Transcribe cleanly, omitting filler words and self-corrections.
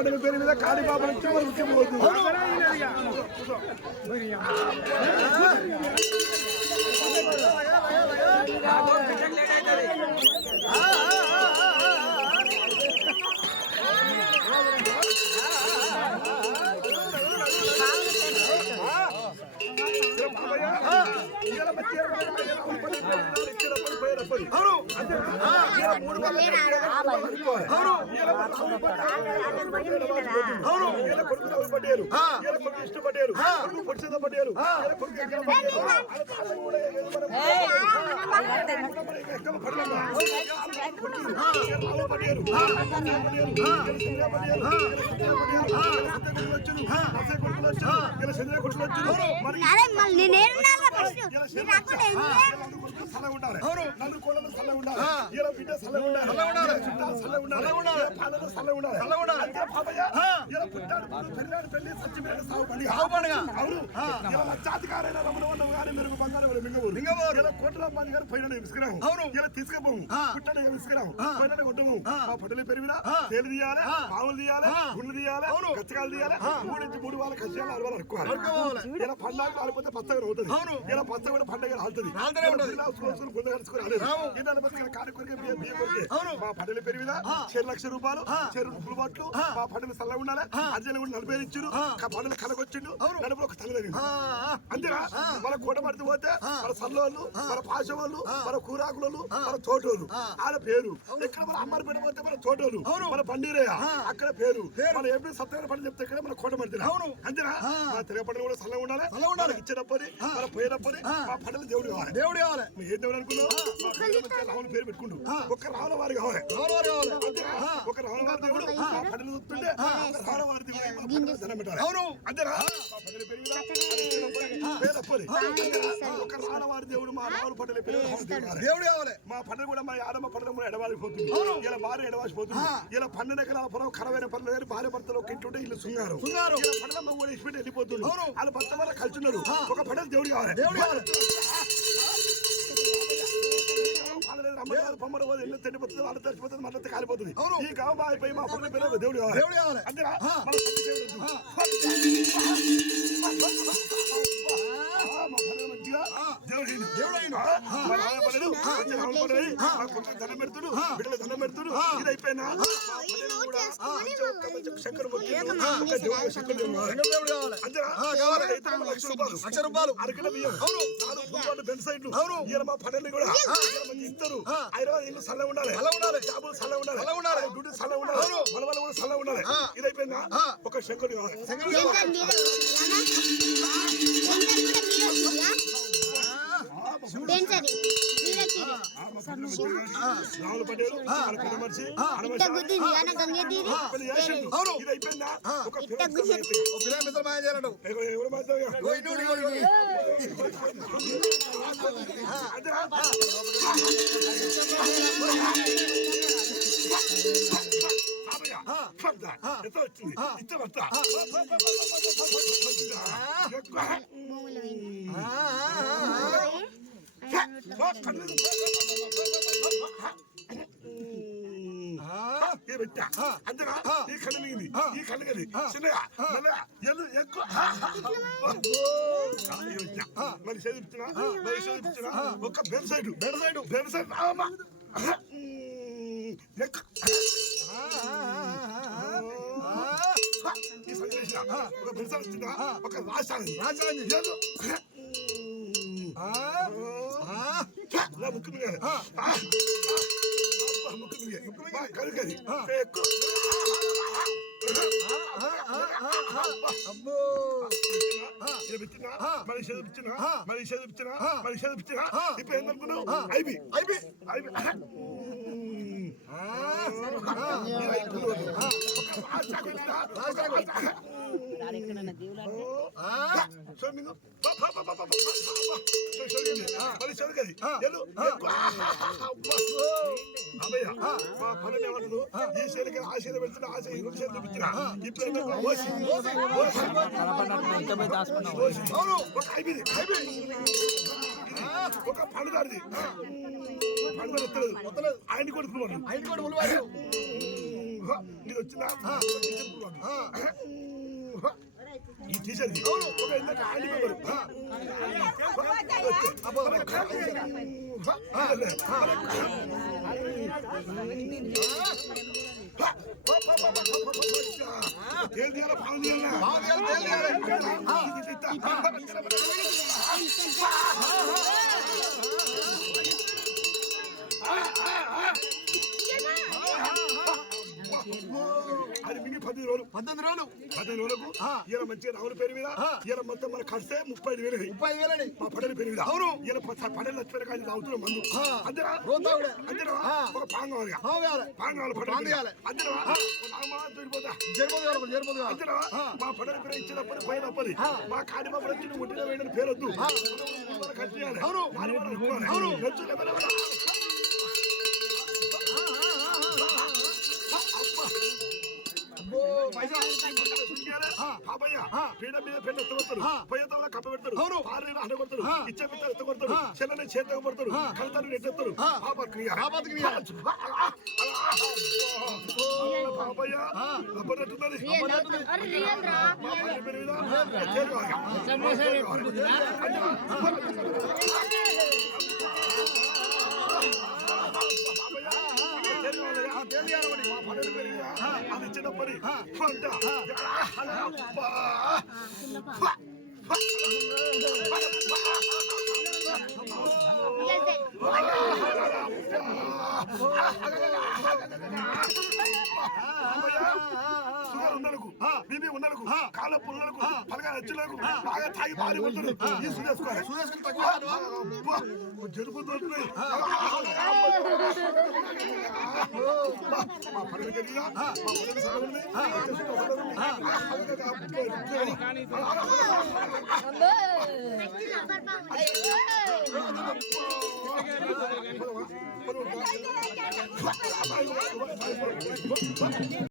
పండుగ పేరు మీద కాడి బాబు నుంచి పడ్డారు ఇష్టపడ్డారు పొడిచేద పడ్డారు నన్ను కోళ్ళ సల్ల ఉండాలి ఇలా బిడ్డ సల్ల ఉండాలి చుట్టాలు సల్ల ఉండాలి పాలన సల్ల ఉండాలి ఇలా పుట్టాడు పెళ్ళాడు పెళ్లి సచ్చిపోయాడు సాగు పండుగ అవును ఇలా మా జాతికారైన రమణ గారి మెరుగు బంగారు మింగబోరు ఇలా కోట్ల మంది గారు పైన విసుకురాము అవును ఇలా తీసుకుపోము పుట్టడు విసుకురాము పైన కొట్టము మా పట్టలు పెరిగినా తేలు తీయాలి పాములు తీయాలి గుండ్లు తీయాలి కచ్చకాయలు తీయాలి 3 వాళ్ళ కష్టాలు 6 అరుకోవాలి ఇలా పండుగ కాలిపోతే పచ్చగా అవుతుంది ఇలా పచ్చ కూడా పండుగ ఆలుతుంది మా పట్టలు పెరిగినా 6 లక్షల రూపాయలు 6 రూపాయలు బాట్లు మా పట్టలు చల్ల ఉండాలి అర్జున కూడా 40 ఇచ్చారు పనులు కలగొచ్చిండు నడుపులో ఒక తల అంతేనా మన కోటపడితే పోతే మన సల్లోళ్ళు మన పాశవాళ్ళు మన కూరాకులు మన తోటోళ్ళు వాళ్ళ పేరు ఎక్కడ మన అమ్మని పెట్టి పోతే మన తోటోళ్ళు మన పండిరయ్య అక్కడ పేరు మన ఎప్పుడు సత్యమైన పని చెప్తే ఇక్కడ మన కోటపడితే అంతేనా మన తెగ పండుగ కూడా చల్ల ఉండాలి ఇచ్చినప్పటి మన పోయినప్పటి మా పండుగ దేవుడు కావాలి ఏం దేవుడు అనుకున్నావు రావుల పేరు పెట్టుకుంటూ ఒక రావుల వారి కావాలి ఒక రావుల వారి దేవుడు మా పండుగ చూస్తుంటే రావుల వారి దేవుడు ధనం పెట్టాలి అంతేనా ఒక రావులవారి దేవుడు మా రావుల పండుగ దేవుడు కావాలి మా పండుగ కూడా మా ఆడమ్మ పండుగ కూడా ఎడవాలిపోతుంది ఇలా భార్య ఎడవాసిపోతుంది ఇలా 12 ఎకరాల పొలం ఖరవైన పనులు కానీ భార్య భర్తలు ఒక ఇంటుంటే ఇల్లు సుంగారు పండుగ కూడా ఇచ్చిపెట్టి వెళ్ళిపోతుంది వాళ్ళ భర్త వల్ల కలిసిన్నారు ఒక పండుగ దేవుడు కావాలి పొమ్మడు పోదు ఎల్లు తెండిపోతుంది వాళ్ళు తెచ్చిపోతుంది మళ్ళీ కాలిపోతుంది ఈ గావ అయిపోయి మా పండుగ పేరు దేవుడు కావాలి అంతేనా ధనం పెడుతుడు బిడ్డలు ధనం పెడుతుడు ఇది అయిపోయినా శంకర్ లక్ష రూపాయలు అరకిల బియ్యం బెన్ సైడ్లు మా పనులు కూడా ఇస్తారు హైదరాబాద్ ఇల్లు చల్ల ఉండాలి జాబులు చల్ల ఉండాలి డ్యూటీ చల్ల ఉండాలి మన వల్ల కూడా చల్ల ఉండాలి ఇది అయిపోయిందా ఒక శంకర్ కావాలి రావుల పటేలు మనిషి ఇది అయిపోయిందా ఒక ఎంత వచ్చింది ఇంత పడతా అంతేనా ఈ కళ్ళు మిగింది ఈ కళ్ళు కది చిన్నగా ఎక్కువ మరి చదివిస్తున్నా ఒక బెడ్ సైడ్ ఒక బెడ్ సైడ్ వచ్చిందా ఒక రాజధాని ముక్కు కలుగది మరి చదివించిన ఇప్పుడు ఏందనుకున్నావు ఐబి ఈ శైలికి ఆశ పెడుతున్నా ఆశ ఇంకొక శైలి చూపించిన ఒక పండుగది పండుగ వస్తలేదు ఆయన కొడుకున్నాడు ఇది వచ్చిందా ఈ టీషర్ట్ ఒక ఇందాక ఆడి మెంబరు తేలు తీయాలి పాలు అది మిగి 10 రోజులు 18 రోజులు 15 రోజులకు ఈయన మంచిగా రావుల పేరు మీద ఈయన మొత్తం మన ఖర్చే 35,000 మా పడల పేరు మీద అవును ఈయన పడలు వచ్చిన కానీ తాగుతున్న మందు అంతేనా అంతేనా ఒక పాంగ్ కావాలి అంతేనా అంతేనా మా పడల పేరు ఇచ్చినప్పుడు పోయినప్పుడు మా కాడి బాబు వచ్చి ముట్టిన వేయడం పేరొద్దు అవును పీడ మీద పెళ్ళి ఎత్తగొడతారు పోయేతల కప్ప పెడతారు పార్లీలు అడ్డ కొడతారు ఇచ్చే పిత్తలు ఎత్తగొడతారు చెల్లని చేతి కొడతారు కలతలు నెట్టెత్తారు పాపక్రియ పాపయ్య అబ్బనట్టున్నది అది చిన్నప్పటి పంట షుగర్ ఉన్నలకు బీపీ ఉన్నలకు కాళ్ళ పుల్లలకు పలగా నచ్చులకు బాగా తాగి పారి పడతారు ఈ సుదేసుకోవాలి జరుగుతుంది మా పనులు కలిగినా మా పనులు సగం ఉంది